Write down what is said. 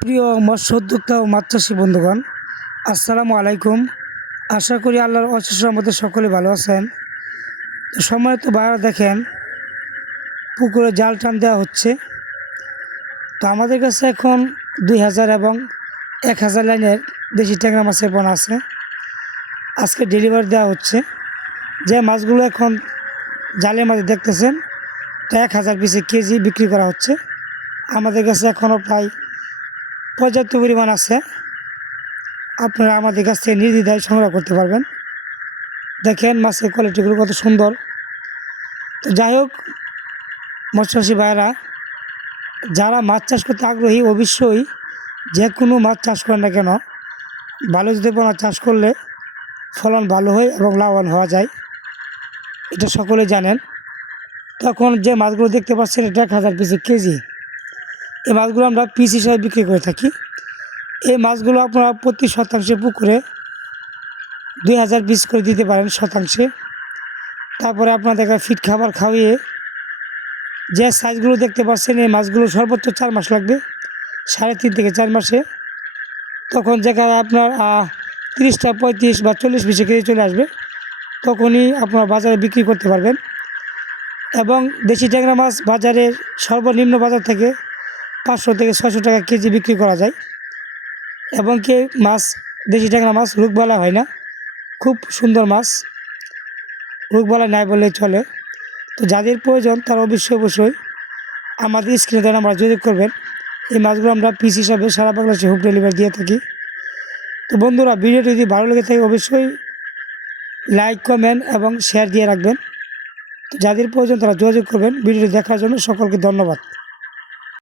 প্রিয় মৎস্য উদ্যোক্তা ও মাছ চাষী বন্ধুগণ, আসসালামু আলাইকুম। আশা করি আল্লাহর অশেষ মধ্যে সকলে ভালো আছেন। সময় তো বাইরে দেখেন, পুকুরে জাল টান দেওয়া হচ্ছে। তো আমাদের কাছে এখন দুই হাজার এবং এক হাজার লাইনের দেশি ট্যাংরা মাছের পোনা আছে। আজকে ডেলিভারি দেওয়া হচ্ছে। যে মাছগুলো এখন জালের মাঝে দেখতেছেন, তা এক হাজার পিসে কেজি বিক্রি করা হচ্ছে। আমাদের কাছে এখনও প্রায় পর্যাপ্ত পরিমাণ আছে, আপনারা আমাদের কাছ থেকে নির্দ্বিধায় সংগ্রহ করতে পারবেন। দেখেন মাছের কোয়ালিটিগুলো কত সুন্দর। তো যাই হোক, মৎস্যচাষী ভাইয়েরা, যারা মাছ চাষ করতে আগ্রহী, অবশ্যই যে কোনো মাছ চাষ করেন না কেন, ভালো যদি পোনা চাষ করলে ফলন ভালো হয় এবং লাভবান হওয়া যায়। এটা সকলে জানেন। তখন যে মাছগুলো দেখতে পাচ্ছেন, এটা এক হাজার পিসে কেজি। এই মাছগুলো আমরা পিস হিসাবে বিক্রি করে থাকি। এই মাছগুলো আপনারা প্রতি শতাংশে পুকুরে দুই হাজার পিস করে দিতে পারেন শতাংশে। তারপরে আপনাদেরকে ফিট খাবার খাওয়িয়ে যে সাইজগুলো দেখতে পাচ্ছেন, এই মাছগুলো সর্বোচ্চ চার মাস লাগবে, সাড়ে তিন থেকে চার মাসে। তখন যেখানে আপনার তিরিশটা, পঁয়ত্রিশ বা চল্লিশ পিসে কেজি চলে আসবে, তখনই আপনার বাজারে বিক্রি করতে পারবেন। এবং দেশি ট্যাংরা মাছ বাজারের সর্বনিম্ন বাজার থেকে পাঁচশো থেকে ছশো টাকা কেজি বিক্রি করা যায়। এবং কি মাছ, দেশি ট্যাংরা মাছ রোগবালা হয় না। খুব সুন্দর মাছ রোগবালা নাই বললেই চলে। তো যাদের প্রয়োজন তারা অবশ্যই অবশ্যই আমাদের স্ক্রিনে দ্বারা আমরা যোগাযোগ করবেন। এই মাছগুলো আমরা পিস হিসাবে সারা বাংলাদেশে হোম ডেলিভারি দিয়ে থাকি। তো বন্ধুরা, ভিডিওটি যদি ভালো লেগে থাকে অবশ্যই লাইক, কমেন্ট এবং শেয়ার দিয়ে রাখবেন। তো যাদের প্রয়োজন তারা যোগাযোগ করবেন। ভিডিওটি দেখার জন্য সকলকে ধন্যবাদ।